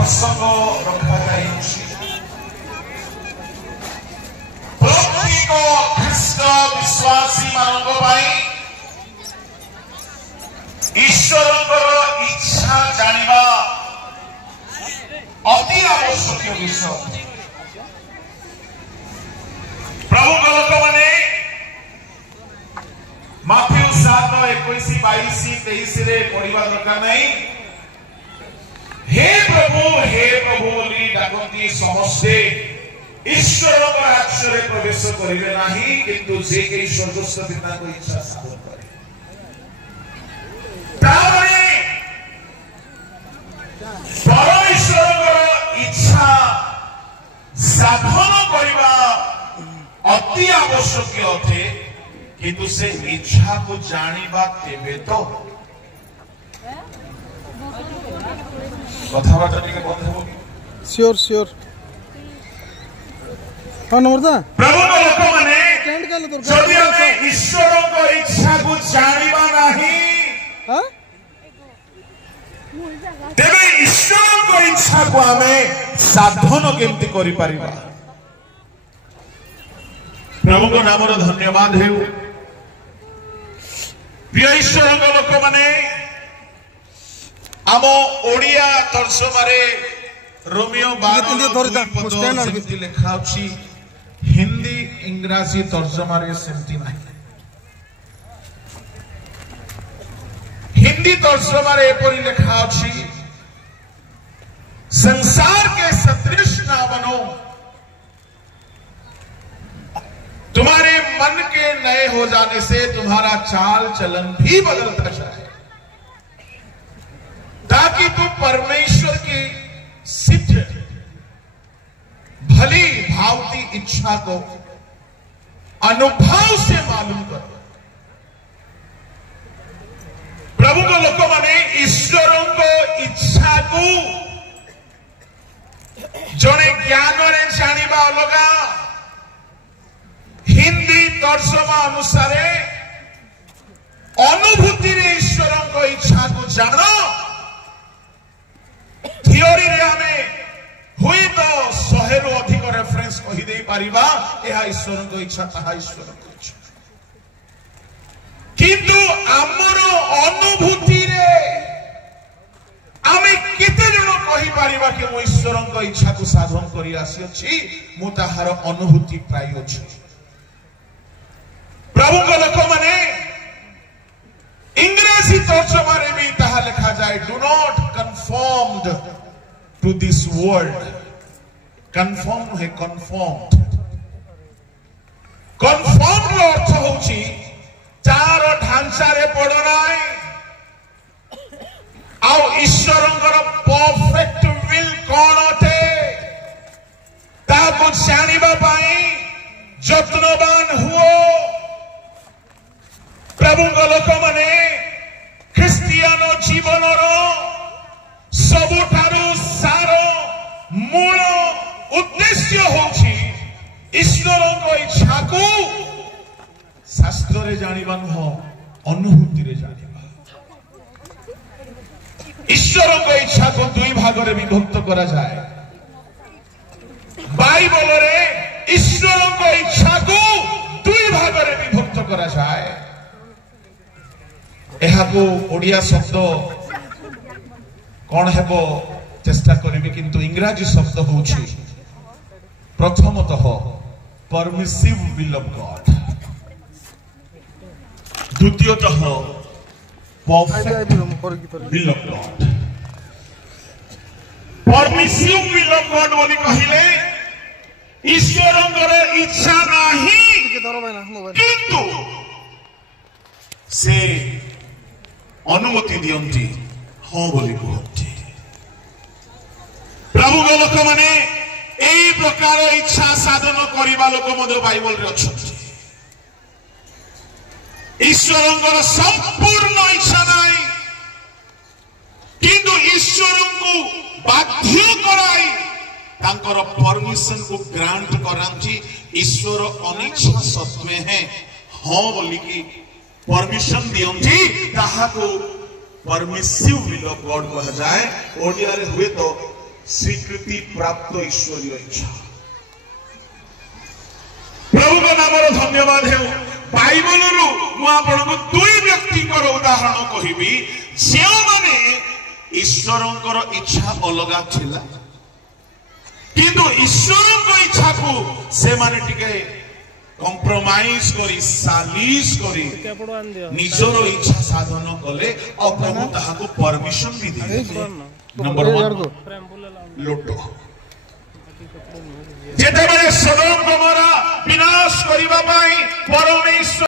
प्रसंग रखा जाए प्रत्येक ख्रीष्ट विश्वासी मान ईश्वर इच्छा जानिबा अति आवश्यक विषय। प्रभु लोक मैंने माथ्यू 7:21-22-23 रे पढ़िबा दरकार नहीं। हे प्रभु बोली डाकती समस्ते ईश्वर राज्य रे प्रवेश करिवे नाही, किंतु जे के स्वर्गस्थ पिता को इच्छा साधन करे। तारे परमेश्वर इच्छा साधन करवा अति आवश्यक अथे, किंतु से इच्छा को जानिबा केबे तो कथाबार्ता टिके बंद हो। श्योर हाँ नम्रता प्रभु लोक माने जदि हमें ईश्वर को इच्छा को जानिबा नाही तेबे ईश्वर को इच्छा को हमें साधन केमती करि परिबा। प्रभु को नाम धन्यवाद हे। प्रिय ईश्वर लोक माने आम ओडिया तर्जमारे रोमियो 12 लिखा अछि, हिंदी इंग्राजी तर्जमारे सेमती नहीं। हिंदी तर्जमारे एपरि लिखा अछि, संसार के सदृश ना बनो, तुम्हारे मन के नए हो जाने से तुम्हारा चाल चलन भी बदलता जाए, ताकि तुम परमेश्वर की सिद्ध भली भावती इच्छा को अनुभव से मालूम करो। प्रभु को लोक माने ईश्वरों को इच्छा को जने ज्ञान रे जानिबा अलगा, हिंदी तर्जमा अनुसार अनुभूति रे ईश्वरों को इच्छा को जानो। थियोरी रे हमें हुई तो 100 रु अधिक रेफरेंस कही दे पारिबा, यह ईश्वर को इच्छा ताहा ईश्वर को इच्छा, किंतु आमर अनुभूति रे आमे केते जण कहि पारिबा कि मो ईश्वर को इच्छा को साधन करि आसी अछि, मो ताहार अनुभूति प्राय अछि। प्रभु को लोक माने इंग्रेजी तर्जमा रे भी ताहा लिखा जाए, do not confirmed to this world. Confirm है कन्फर्म्ड। कन्फर्म रो अर्थ होची चार ढांचा रे पड़नाय आउ ईश्वरंकर परफेक्ट विल कोन अटे ताको जानिबा पाई यत्नवान हुओ। प्रभु को लोक माने ख्रिस्टियान जीवन सबुठारु सार मूल उद्देश्य होछि ईश्वर को इच्छा को शास्त्र रे जानिबा नुह, अनुभूति रे जानिबा। ईश्वर को इच्छा को दुई भाग रे विभक्त करा जाए। बाइबल रे ईश्वर को इच्छा को दुई भाग रे विभक्त करा जाए। एहाको ओडिया शब्द कौन हेबो चेष्टा करिबे, किंतु इंग्राजी शब्द होछि प्रथमतः परमिसिव विल ऑफ गॉड, द्वितीयतः perfect will of God. Permissive will of God बोली कहिले ईश्वरंकर इच्छा नाही, किंतु से अनुमति दियंती हाँ बोली कहती। प्रभु को लोक माने एई प्रकार इच्छा साधन करिबा लोक मध्य बाइबल रे अछंती। ईश्वरंकर संपूर्ण इच्छा नाही, किंतु ईश्वर को बाध्य कराई तांकर परमिशन को ग्रांट करांची। ईश्वर अनिच्छा सत्वे हैं हाँ बोली की परमिशन दियंती, ताहा को परमिसिव विल ऑफ गॉड कहा जाए। ओडिया रे हुए तो स्वीकृति प्राप्त ईश्वरीय इच्छा। प्रभु का नाम धन्यवाद है। बाइबल रु मुझे दुई व्यक्ति उदाहरण कहबी जो माने ईश्वर इच्छा अलग थिला किंतु ईश्वर इच्छा को से माने टिके कंप्रोमाइज करी सालिश करी निजर इच्छा साधन कले और प्रभु ताहाको परमिशन भी दिले। नंबर 1 लोटो जेते बड़े सदोम गमोरा विनाश करिबा पाई परमेश्वर